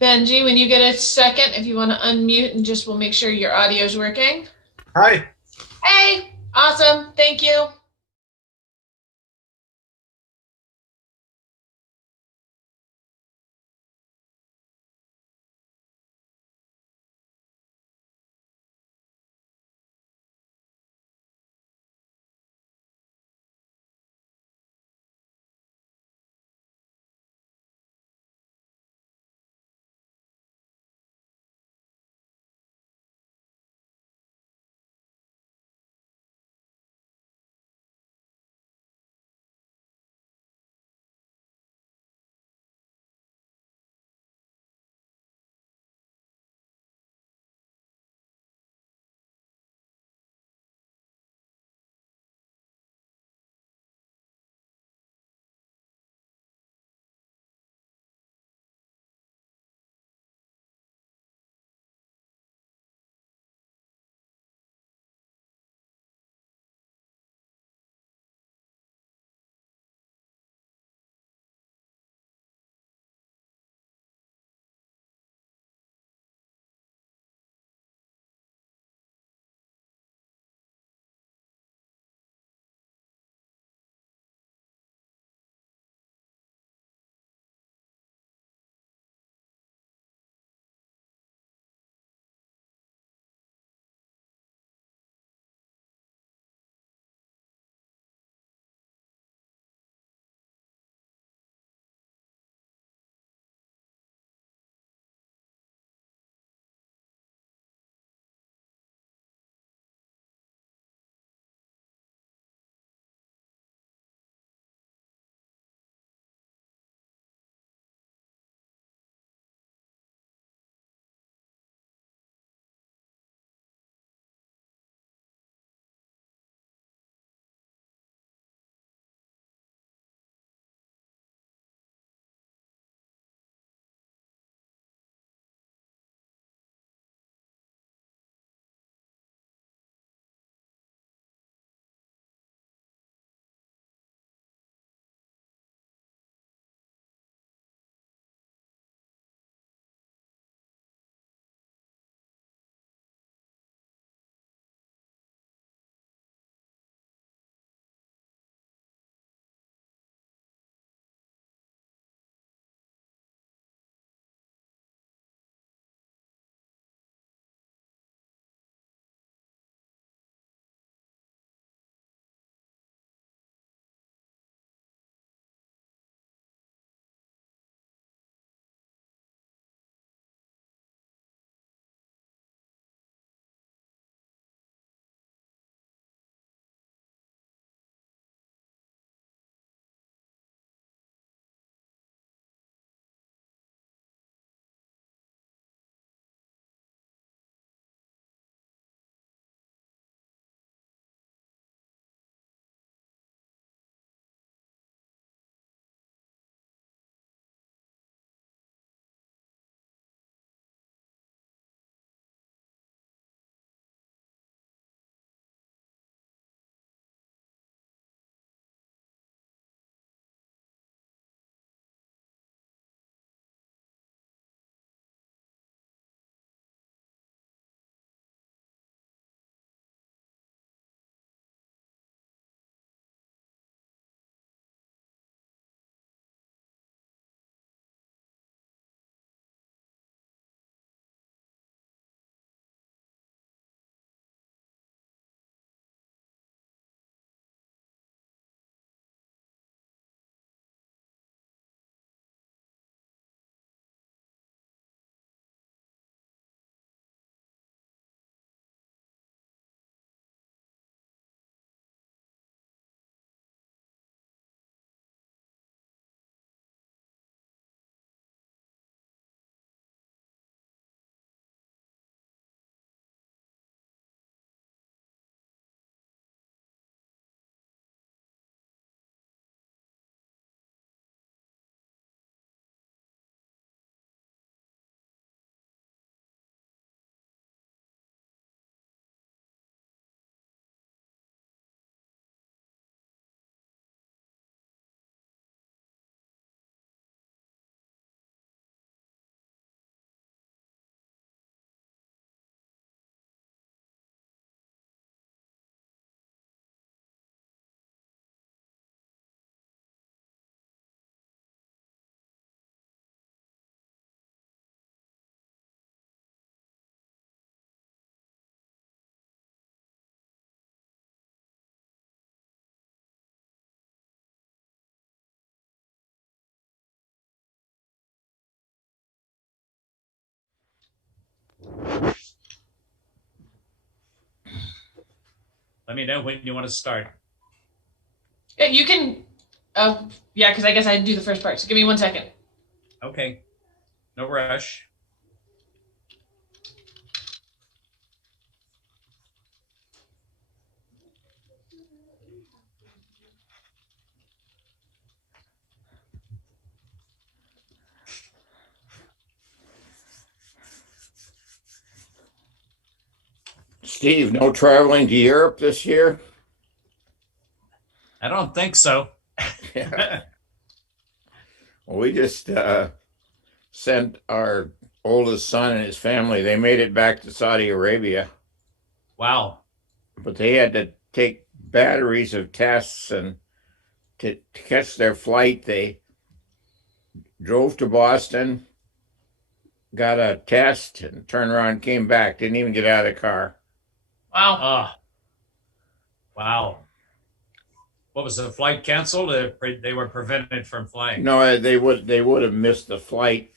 Benji, when you get a second, if you want to unmute and just we'll make sure your audio is working. Hi. Hey, awesome. Thank you. Let me know when you want to start. Yeah, you can, yeah, because I guess I do the first part. So give me 1 second. Okay, no rush. Steve, no traveling to Europe this year? I don't think so. Yeah. Well, we just sent our oldest son and his family. They made it back to Saudi Arabia, Wow. but they had to take batteries of tests, and to catch their flight, they drove to Boston, got a test, and turned around and came back. Didn't even get out of the car. Wow. Wow. What was the flight canceled? They were prevented from flying. No, they would have missed the flight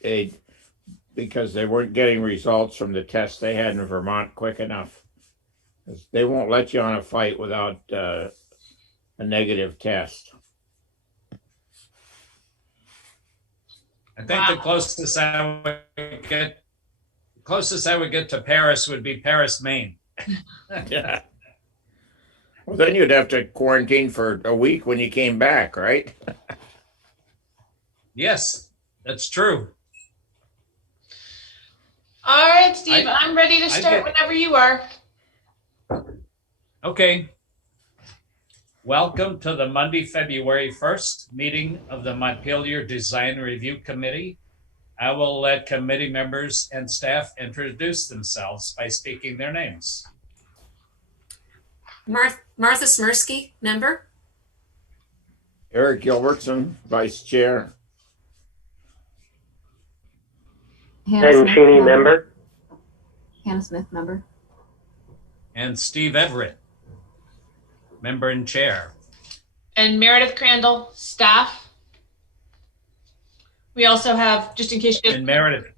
because they weren't getting results from the tests they had in Vermont quick enough. They won't let you on a flight without a negative test. I think the closest I would get to Paris would be Paris, Maine. Yeah. Well, then you'd have to quarantine for a week when you came back, right? Yes, that's true. All right, Steve, I'm ready to start whenever you are. Okay. Welcome to the Monday, February 1st meeting of the Montpelier Design Review Committee. I will let committee members and staff introduce themselves by speaking their names. Martha Smirsky, member. Eric Gilbertson, vice chair. Hannah Cheney, member. Hannah Smith, member. And Steve Everett, member and chair. And Meredith Crandall, staff. We also have, just in case she And Meredith.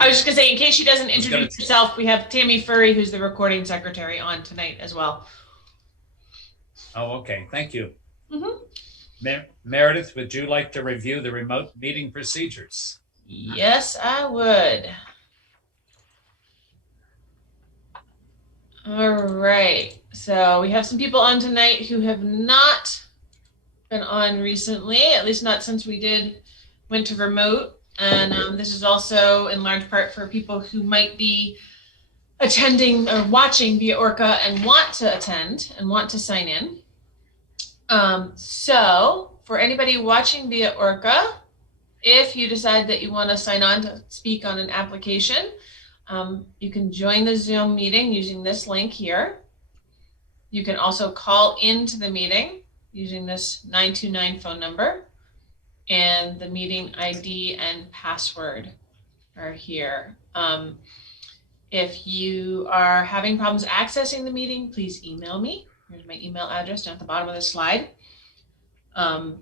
I was just going to say, in case she doesn't introduce herself, we have Tammy Furry, who's the recording secretary, on tonight as well. Oh, okay. Thank you. Mm-hmm. Meredith, would you like to review the remote meeting procedures? Yes, I would. All right. So we have some people on tonight who have not been on recently, at least not since we went to remote. And this is also in large part for people who might be attending or watching via ORCA and want to attend and want to sign in. So for anybody watching via ORCA, if you decide that you want to sign on to speak on an application, you can join the Zoom meeting using this link here. You can also call into the meeting using this 929 phone number. And the meeting ID and password are here. If you are having problems accessing the meeting, please email me. Here's my email address down at the bottom of the slide. And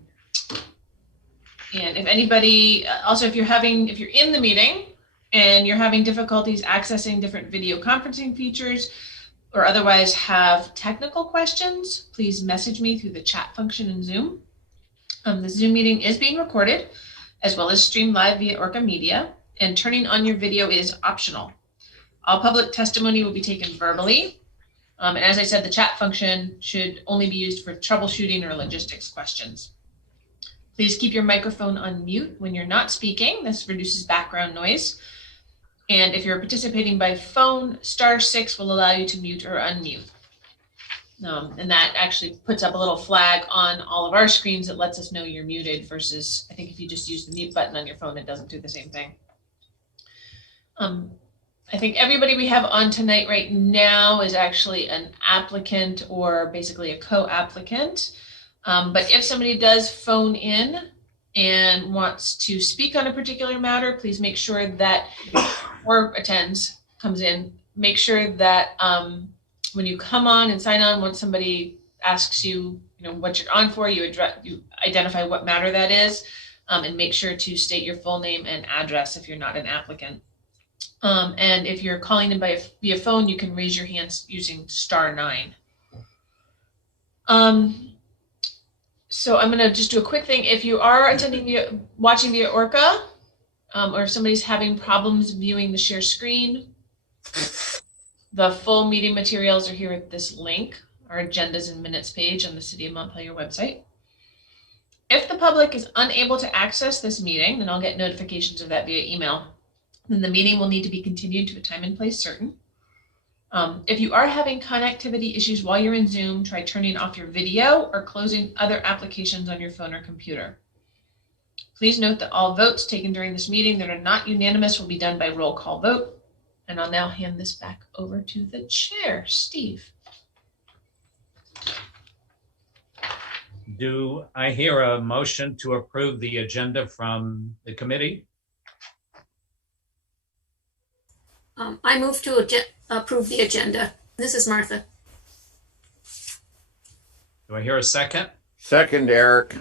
if anybody, also if you're in the meeting and you're having difficulties accessing different video conferencing features or otherwise have technical questions, please message me through the chat function in Zoom. The Zoom meeting is being recorded as well as streamed live via ORCA Media, and turning on your video is optional. All public testimony will be taken verbally. And as I said, the chat function should only be used for troubleshooting or logistics questions. Please keep your microphone on mute when you're not speaking. This reduces background noise. And if you're participating by phone, *6 will allow you to mute or unmute. And that actually puts up a little flag on all of our screens that lets us know you're muted versus, I think if you just use the mute button on your phone, it doesn't do the same thing. I think everybody we have on tonight right now is actually an applicant or basically a co-applicant. But if somebody does phone in and wants to speak on a particular matter, please make sure that, or comes in, make sure that when you come on and sign on, when somebody asks you, what you're on for, you identify what matter that is, and make sure to state your full name and address if you're not an applicant. And if you're calling in via phone, you can raise your hands using *9. So I'm going to just do a quick thing. If you are watching via ORCA, or if somebody's having problems viewing the share screen, the full meeting materials are here at this link, our agendas and minutes page on the City of Montpelier website. If the public is unable to access this meeting, then I'll get notifications of that via email. Then the meeting will need to be continued to a time and place certain. If you are having connectivity issues while you're in Zoom, try turning off your video or closing other applications on your phone or computer. Please note that all votes taken during this meeting that are not unanimous will be done by roll call vote. And I'll now hand this back over to the chair, Steve. Do I hear a motion to approve the agenda from the committee? I move to approve the agenda. This is Martha. Do I hear a second? Second, Eric.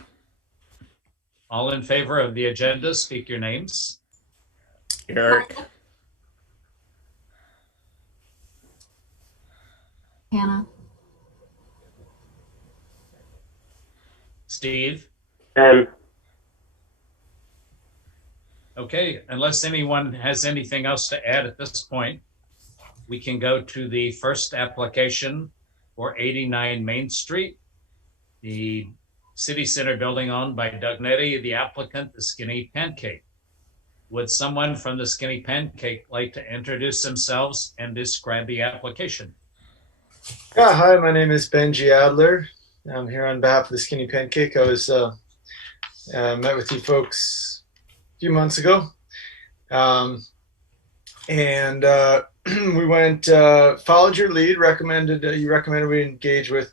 All in favor of the agenda, speak your names. Eric. Hannah. Steve? Ben. Okay, unless anyone has anything else to add at this point, we can go to the first application for 89 Main Street, the City Center building owned by Doug Nettie, the applicant, the Skinny Pancake. Would someone from the Skinny Pancake like to introduce themselves and describe the application? Yeah, hi, my name is Benji Adler. I'm here on behalf of the Skinny Pancake. I was met with you folks a few months ago, and we went, followed your lead, you recommended we engage with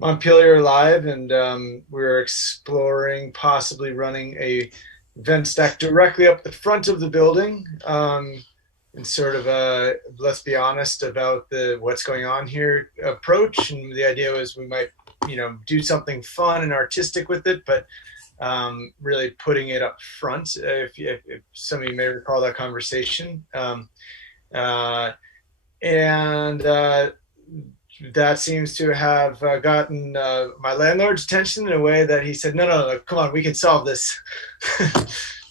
Montpelier Live, and we were exploring possibly running a vent stack directly up the front of the building, and sort of a let's be honest about the what's going on here approach. And the idea was we might, do something fun and artistic with it, but really putting it up front. If some of you may recall that conversation, that seems to have gotten my landlord's attention in a way that he said, no, come on, we can solve this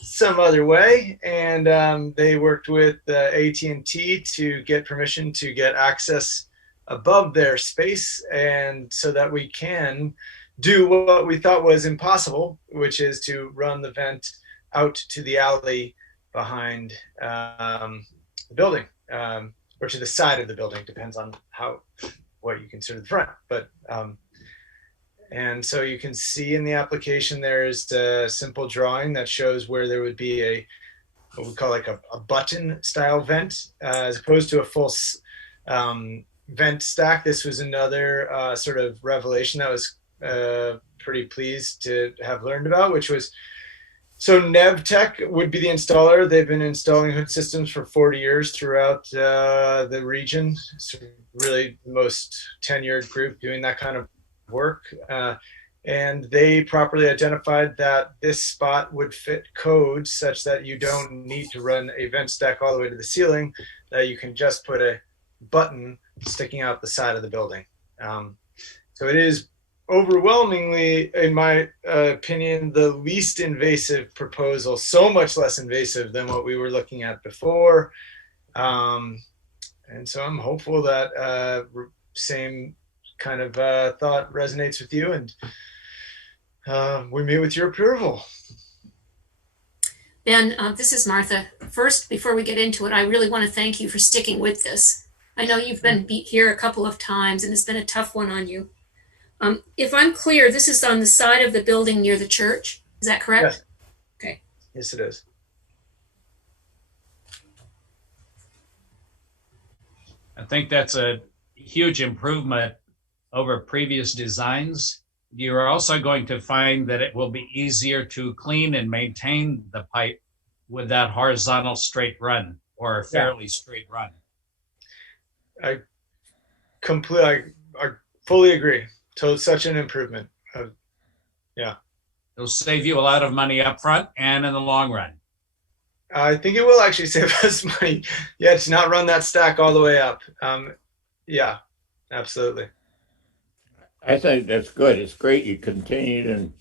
some other way. And they worked with AT&T to get permission to get access above their space, and so that we can do what we thought was impossible, which is to run the vent out to the alley behind the building, or to the side of the building, depends on what you consider the front. But and so you can see in the application there's a simple drawing that shows where there would be what we call like a button style vent, as opposed to a full vent stack. This was another sort of revelation that was pretty pleased to have learned about, which was, so NevTech would be the installer. They've been installing hood systems for 40 years throughout the region. It's really the most tenured group doing that kind of work. And they properly identified that this spot would fit code such that you don't need to run a vent stack all the way to the ceiling, that you can just put a button sticking out the side of the building. So it is overwhelmingly, in my opinion, the least invasive proposal, so much less invasive than what we were looking at before. And so I'm hopeful that same kind of thought resonates with you, and we meet with your approval. Ben, this is Martha. First, before we get into it, I really want to thank you for sticking with this. I know you've been beat here a couple of times, and it's been a tough one on you. If I'm clear, this is on the side of the building near the church. Is that correct? Yes. Okay. Yes, it is. I think that's a huge improvement over previous designs. You're also going to find that it will be easier to clean and maintain the pipe with that horizontal straight run, or a fairly straight run. I fully agree. So it's such an improvement. Yeah. It'll save you a lot of money up front and in the long run. I think it will actually save us money. Yeah, to not run that stack all the way up. Yeah, absolutely. I think that's good. It's great you continued and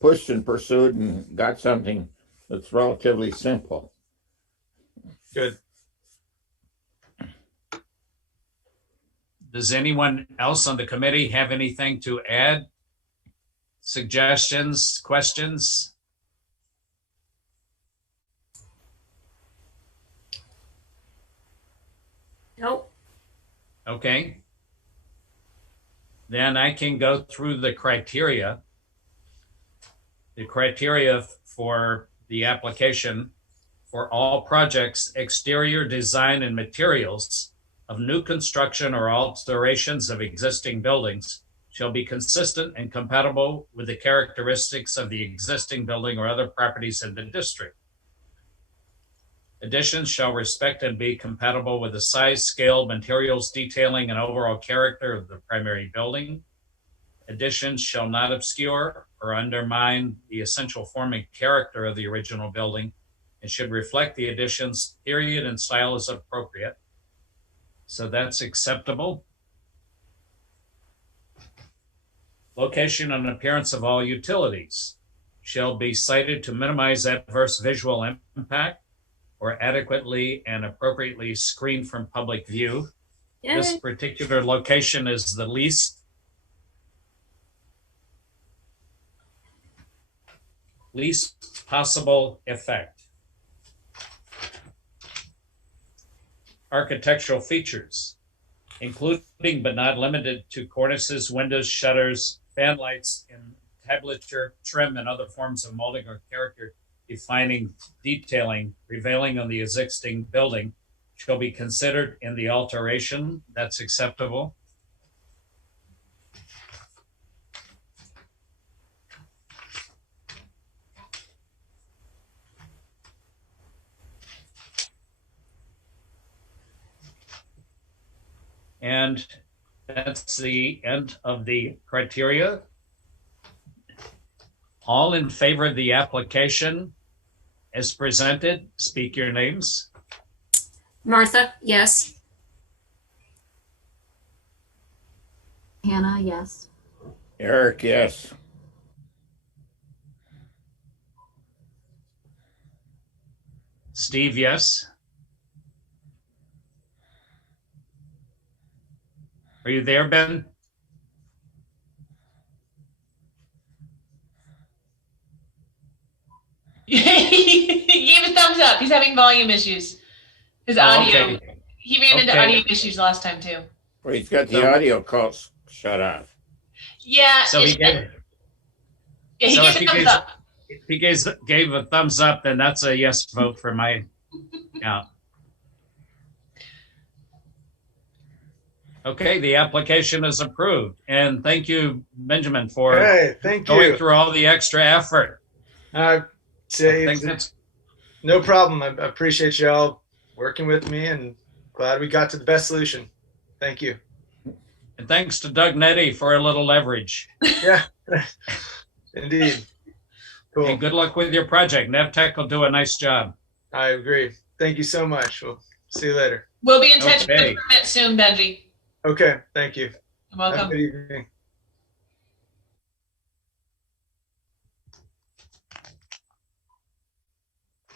pushed and pursued and got something that's relatively simple. Good. Does anyone else on the committee have anything to add? Suggestions, questions? Nope. Okay. Then I can go through the criteria. The criteria for the application for all projects, exterior design and materials of new construction or alterations of existing buildings shall be consistent and compatible with the characteristics of the existing building or other properties in the district. Additions shall respect and be compatible with the size, scale, materials, detailing, and overall character of the primary building. Additions shall not obscure or undermine the essential form and character of the original building and should reflect the addition's period and style as appropriate. So that's acceptable. Location and appearance of all utilities shall be sited to minimize adverse visual impact or adequately and appropriately screened from public view. Yay. This particular location is the least possible effect. Architectural features, including but not limited to cornices, windows, shutters, fan lights, and tablature, trim, and other forms of molding or character defining detailing prevailing on the existing building shall be considered in the alteration. That's acceptable. And that's the end of the criteria. All in favor of the application as presented, speak your names. Martha, yes. Hannah, yes. Eric, yes. Steve, yes. Are you there, Ben? He gave a thumbs up. He's having volume issues. His audio. Okay. He ran into audio issues last time too. Well, he's got the audio calls shut off. Yeah. So he gave, yeah, he so gave if a thumbs up. If he gave a thumbs up, then that's a yes vote for my count. Okay, the application is approved. And thank you, Benjamin, for Thank going you. through all the extra effort. I say I think that's no problem. I appreciate y'all working with me and glad we got to the best solution. Thank you. and thanks to Doug Nettie for a little leverage. Yeah, indeed. Cool. And good luck with your project. NevTech will do a nice job. I agree. Thank you so much. We'll see you later. We'll be in touch with Okay. the permit soon, Benji. Okay. Thank you. You're Have a welcome. good evening.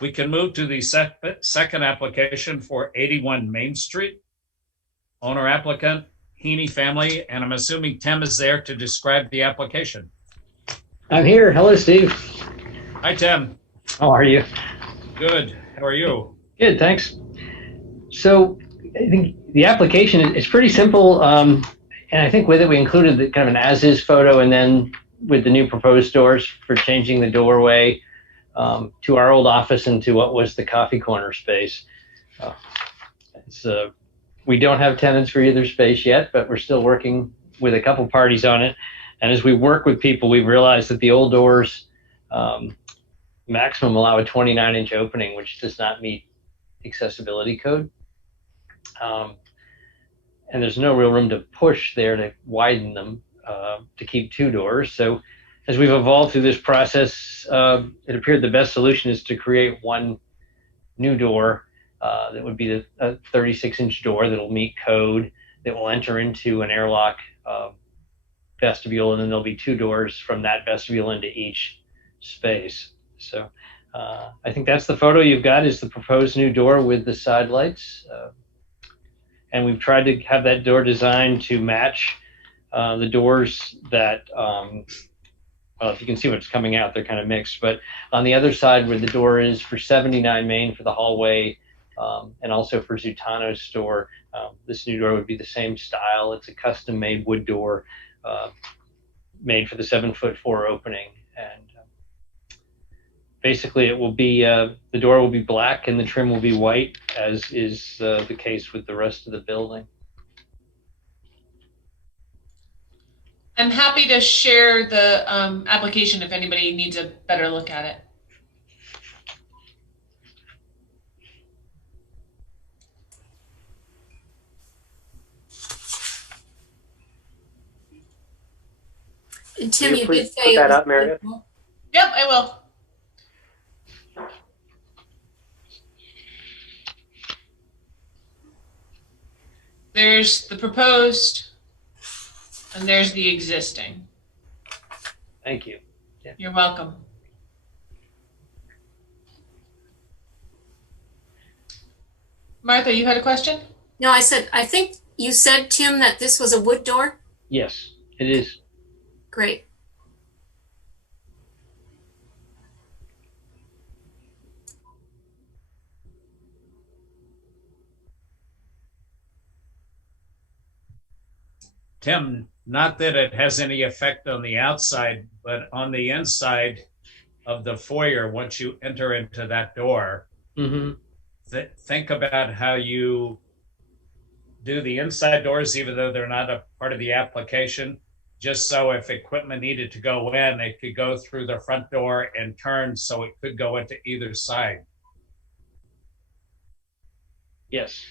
We can move to the second application for 81 Main Street. Owner applicant, Heaney family, and I'm assuming Tim is there to describe the application. I'm here. Hello, Steve. Hi, Tim. How are you? Good. How are you? Good, thanks. So I think the application is pretty simple. And I think with it, we included the kind of an as-is photo and then with the new proposed doors for changing the doorway to our old office and to what was the coffee corner space. We don't have tenants for either space yet, but we're still working with a couple parties on it. And as we work with people, we've realized that the old doors maximum allow a 29-inch opening, which does not meet accessibility code. And there's no real room to push there to widen them to keep two doors. So as we've evolved through this process, it appeared the best solution is to create one new door that would be a 36-inch door that'll meet code, that will enter into an airlock vestibule, and then there'll be 2 doors from that vestibule into each space. So I think that's the photo you've got, is the proposed new door with the side lights. And we've tried to have that door designed to match the doors that, well, if you can see what's coming out, they're kind of mixed. But on the other side where the door is for 79 Main for the hallway, and also for Zutano's store, this new door would be the same style. It's a custom-made wood door made for the 7'4" opening. And basically it will be, the door will be black and the trim will be white, as is the case with the rest of the building. I'm happy to share the application if anybody needs a better look at it. And Tim, Will you you please did say put that up, Meredith? Yep, I will. There's the proposed, and there's the existing. Thank you. Yeah. You're welcome. Martha, you had a question? No, I think you said, Tim, that this was a wood door? Yes, it is. Great. Tim, not that it has any effect on the outside, but on the inside of the foyer, once you enter into that door, think about how you do the inside doors, even though they're not a part of the application, just so if equipment needed to go in, it could go through the front door and turn so it could go into either side. Yes.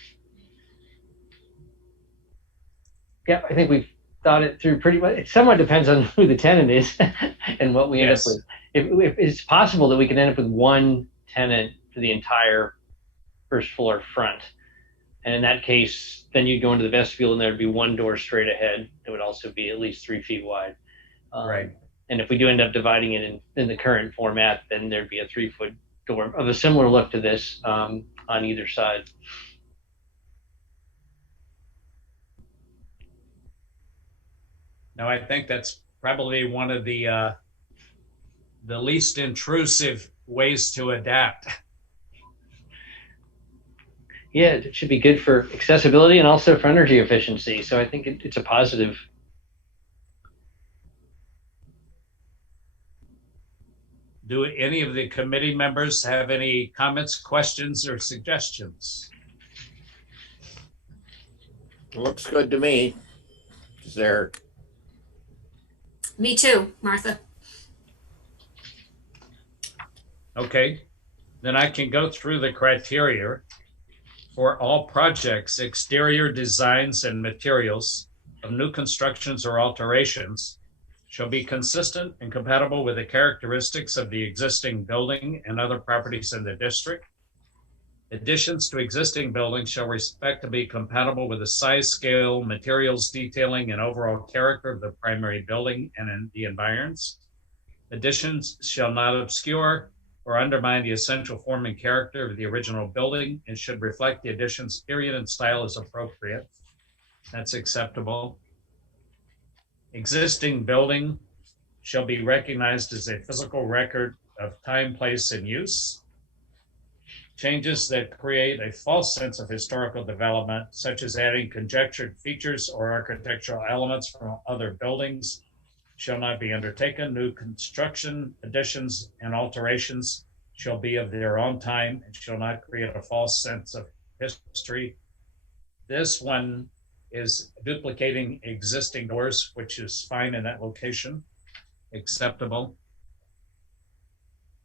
Yeah, I think we've thought it through pretty much. It somewhat depends on who the tenant is and what we end up with. If it's possible that we could end up with one tenant for the entire first floor front. And in that case, then you'd go into the vestibule and there'd be one door straight ahead that would also be at least 3 feet wide. Right. And if we do end up dividing it in the current format, then there'd be a 3-foot door of a similar look to this on either side. Now, I think that's probably one of the least intrusive ways to adapt. Yeah, it should be good for accessibility and also for energy efficiency. So I think it's a positive. Do any of the committee members have any comments, questions, or suggestions? Looks good to me. Is there? Me too, Martha. Okay, then I can go through the criteria. For all projects, exterior designs and materials of new constructions or alterations shall be consistent and compatible with the characteristics of the existing building and other properties in the district. Additions to existing buildings shall respect to be compatible with the size, scale, materials, detailing, and overall character of the primary building and in the environs. Additions shall not obscure or undermine the essential form and character of the original building and should reflect the addition's period and style as appropriate. That's acceptable. Existing building shall be recognized as a physical record of time, place, and use. Changes that create a false sense of historical development, such as adding conjectured features or architectural elements from other buildings, shall not be undertaken. New construction, additions, and alterations shall be of their own time and shall not create a false sense of history. This one is duplicating existing doors, which is fine in that location, acceptable.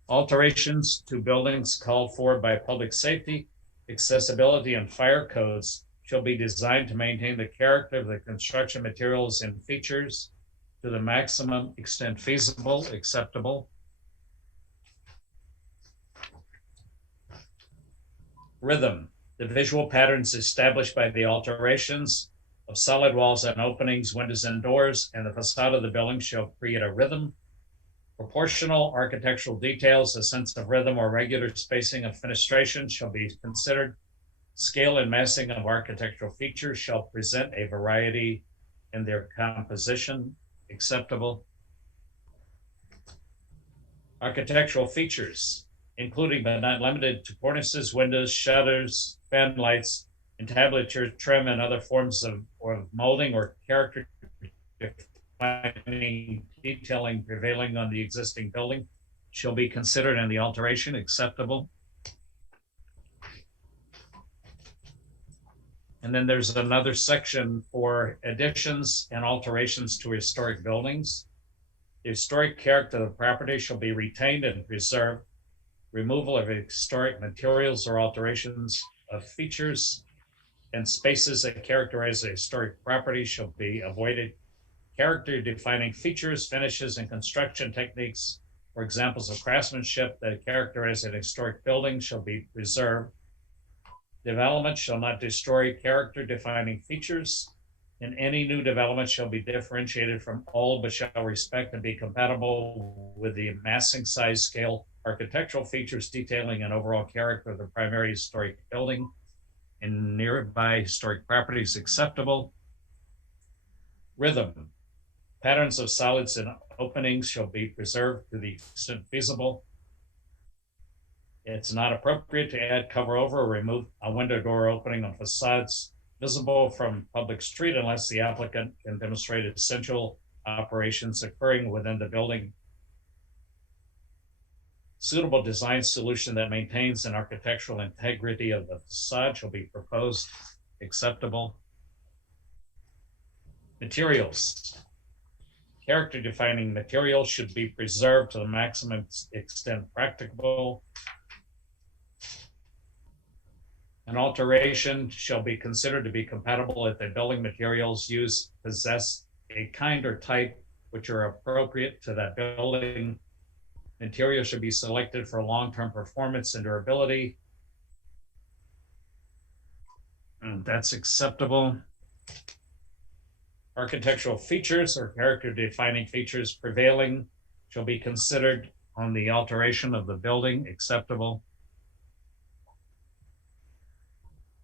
Alterations to buildings called for by public safety, accessibility, and fire codes shall be designed to maintain the character of the construction materials and features to the maximum extent feasible, acceptable. Rhythm. The visual patterns established by the alterations of solid walls and openings, windows and doors, and the facade of the building shall create a rhythm. Proportional architectural details, a sense of rhythm or regular spacing of fenestration shall be considered. Scale and massing of architectural features shall present a variety in their composition. Acceptable. Architectural features, including but not limited to cornices, windows, shutters, fan lights, entablature, trim, and other forms of molding or character defining detailing prevailing on the existing building shall be considered in the alteration. Acceptable. And then there's another section for additions and alterations to historic buildings. The historic character of the property shall be retained and preserved. Removal of historic materials or alterations of features and spaces that characterize a historic property shall be avoided. Character defining features, finishes, and construction techniques or examples of craftsmanship that characterize an historic building shall be preserved. Development shall not destroy character defining features, and any new development shall be differentiated from old but shall respect and be compatible with the massing, size, scale, architectural features, detailing, and overall character of the primary historic building and nearby historic properties. Acceptable. Rhythm. Patterns of solids and openings shall be preserved to the extent feasible. It's not appropriate to add, cover over, or remove a window door opening on facades visible from public street unless the applicant can demonstrate essential operations occurring within the building. Suitable design solution that maintains an architectural integrity of the facade shall be proposed. Acceptable. Materials. Character defining materials should be preserved to the maximum extent practicable. An alteration shall be considered to be compatible if the building materials used possess a kind or type which are appropriate to that building. Material should be selected for long-term performance and durability. And that's acceptable. Architectural features or character-defining features prevailing shall be considered on the alteration of the building. Acceptable.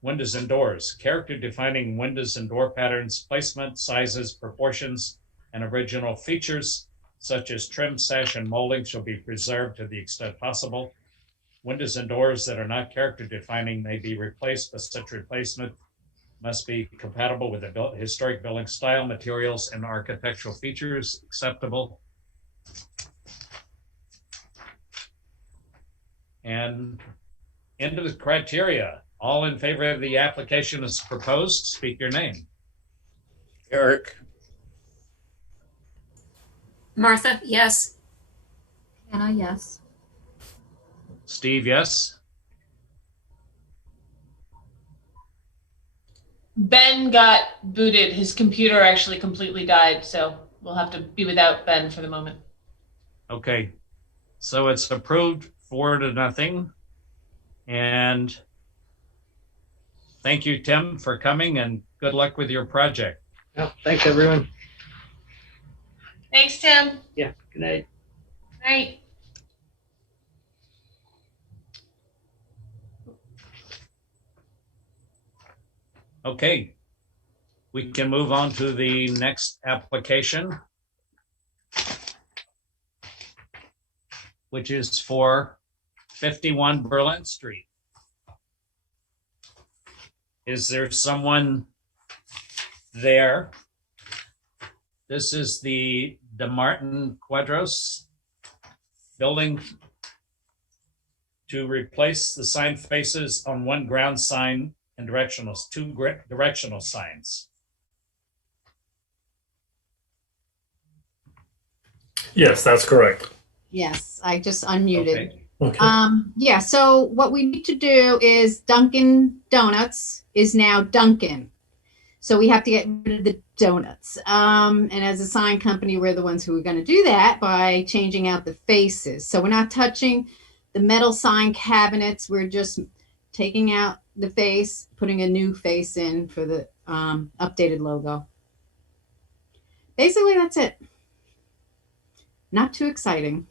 Windows and doors. Character-defining windows and door patterns, placement, sizes, proportions, and original features such as trim, sash, and molding shall be preserved to the extent possible. Windows and doors that are not character-defining may be replaced, but such replacement must be compatible with the historic building style, materials, and architectural features. Acceptable. And into the criteria. All in favor of the application as proposed, speak your name. Eric, Martha, yes. Hannah, yes. Steve, yes. Ben got booted. His computer actually completely died, so we'll have to be without Ben for the moment. Okay. So it's approved 4-0. And thank you, Tim, for coming, and good luck with your project. Yeah, thanks, everyone. Thanks, Tim. Yeah, good night. Night. Okay. We can move on to the next application, which is for 51 Berlin Street. Is there someone there? This is the De Martin Quadros building to replace the sign faces on one ground sign and two directional signs. Yes, that's correct. Yes, I just unmuted. Okay. Okay. Yeah, so what we need to do is Dunkin' Donuts is now Dunkin'. So we have to get rid of the donuts. And as a sign company, we're the ones who are going to do that by changing out the faces. So we're not touching the metal sign cabinets. We're just taking out the face, putting a new face in for the updated logo. Basically, that's it. Not too exciting.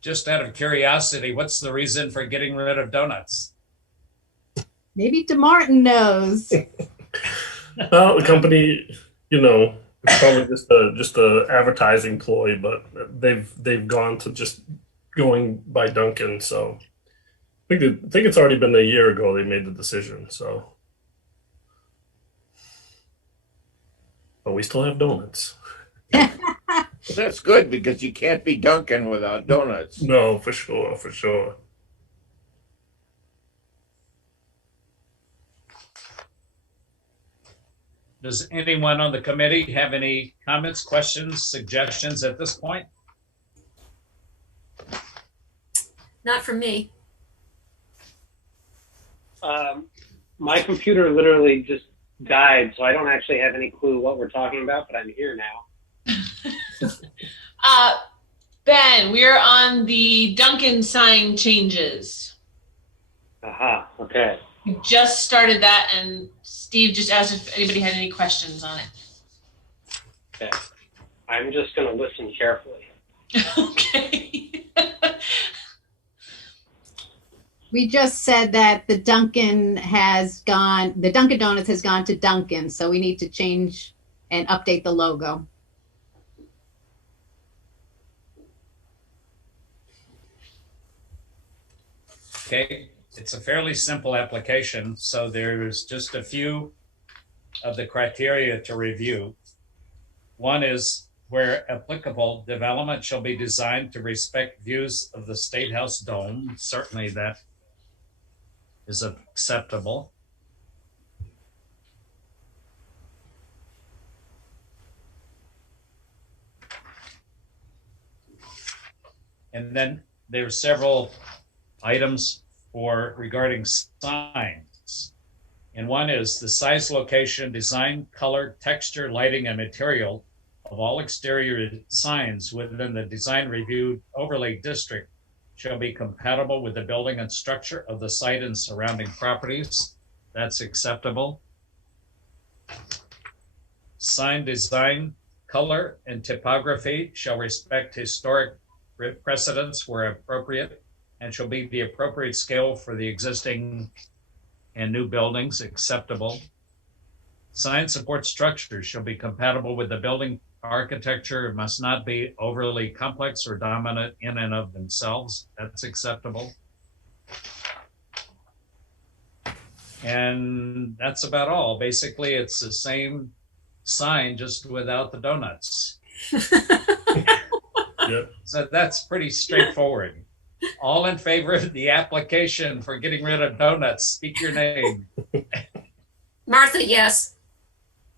Just out of curiosity, what's the reason for getting rid of donuts? Maybe DeMartin knows. Well, the company, it's probably just a advertising ploy, but they've gone to just going by Dunkin. So I think it's already been a year ago they made the decision. So, but we still have donuts. That's good because you can't be Dunkin' without donuts. No, for sure, for sure. Does anyone on the committee have any comments, questions, suggestions at this point? Not from me. My computer literally just died, so I don't actually have any clue what we're talking about, but I'm here now. Ben, we're on the Dunkin' sign changes. Aha, okay. We just started that, and Steve just asked if anybody had any questions on it. Okay. I'm just going to listen carefully. Okay. We just said that the Dunkin' Donuts has gone to Dunkin', so we need to change and update the logo. Okay, it's a fairly simple application, so there's just a few of the criteria to review. One is, where applicable, development shall be designed to respect views of the State House dome. Certainly that is acceptable. And then there are several items regarding signs. And one is the size, location, design, color, texture, lighting, and material of all exterior signs within the design reviewed overlay district shall be compatible with the building and structure of the site and surrounding properties. That's acceptable. Sign design, color, and typography shall respect historic precedents where appropriate, and shall be the appropriate scale for the existing and new buildings. Acceptable. Sign support structures shall be compatible with the building architecture. It must not be overly complex or dominant in and of themselves. That's acceptable. And that's about all. Basically, it's the same sign, just without the donuts. Yep. So that's pretty straightforward. All in favor of the application for getting rid of donuts, speak your name. Martha, yes.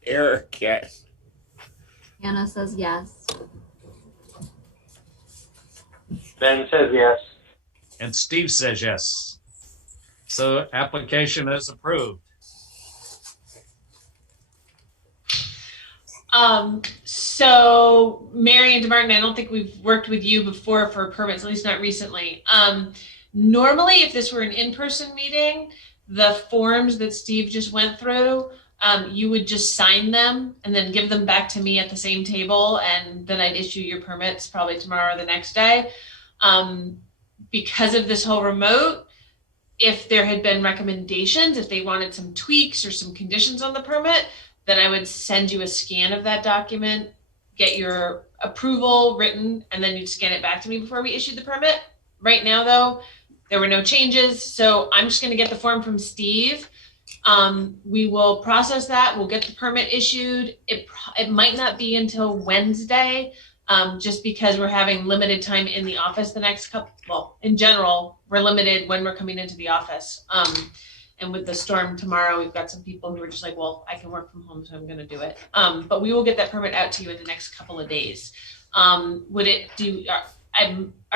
Eric, yes. Anna says yes. Ben says yes. And Steve says yes. So application is approved. So Mary and DeMartin, I don't think we've worked with you before for permits, at least not recently. Normally, if this were an in-person meeting, the forms that Steve just went through, you would just sign them and then give them back to me at the same table, and then I'd issue your permits probably tomorrow or the next day. Because of this whole remote, if there had been recommendations, if they wanted some tweaks or some conditions on the permit, then I would send you a scan of that document, get your approval written, and then you'd scan it back to me before we issued the permit. Right now, though, there were no changes, so I'm just going to get the form from Steve. We will process that. We'll get the permit issued. It might not be until Wednesday, just because we're having limited time in the office the next couple. Well, in general, we're limited when we're coming into the office. And with the storm tomorrow, we've got some people who are just like, well, I can work from home, so I'm going to do it. But we will get that permit out to you in the next couple of days. Are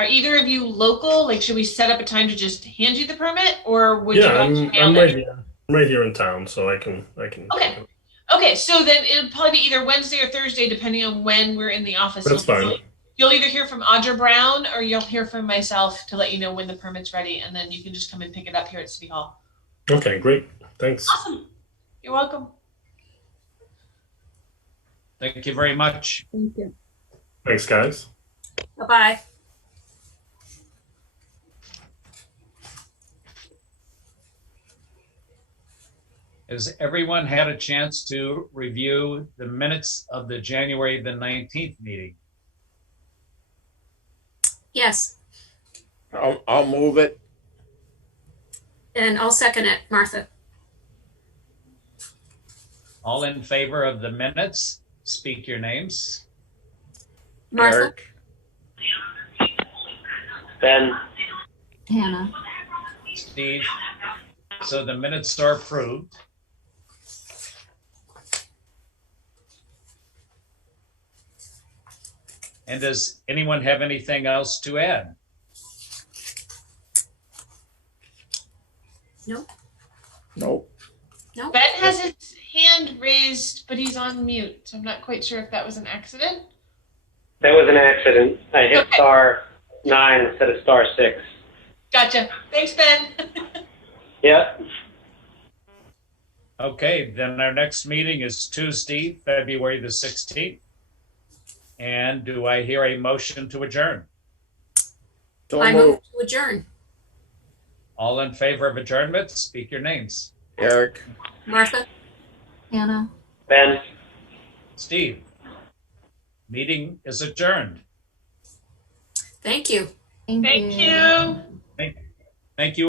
either of you local? Like, should we set up a time to just hand you the permit, or would you actually mail I'm it? right here. I'm right here in town, so I can. Okay. Okay, so then it'll probably be either Wednesday or Thursday, depending on when we're in the office. That's fine. You'll either hear from Audra Brown or you'll hear from myself to let you know when the permit's ready, and then you can just come and pick it up here at City Hall. Okay, great. Thanks. Awesome. You're welcome. Thank you very much. Thank you. Thanks, guys. Bye-bye. Has everyone had a chance to review the minutes of the January the 19th meeting? Yes, I'll move it. and I'll second it, Martha. All in favor of the minutes, speak your names. Martha? Eric, Ben, Hannah. Steve. So the minutes are approved. And does anyone have anything else to add? Nope. nope. Nope. Ben has his hand raised, but he's on mute, so I'm not quite sure if that was an accident. that was an accident. I hit Okay. star 9 instead of star 6. Gotcha. Thanks, Ben. Yep. Okay, then our next meeting is Tuesday, February the 16th. And do I hear a motion to adjourn? So I moved. move to adjourn. All in favor of adjournment, speak your names. Eric, Martha? Hannah. Ben. Steve. Meeting is adjourned. Thank you. Thank Thank you. you. Thank you.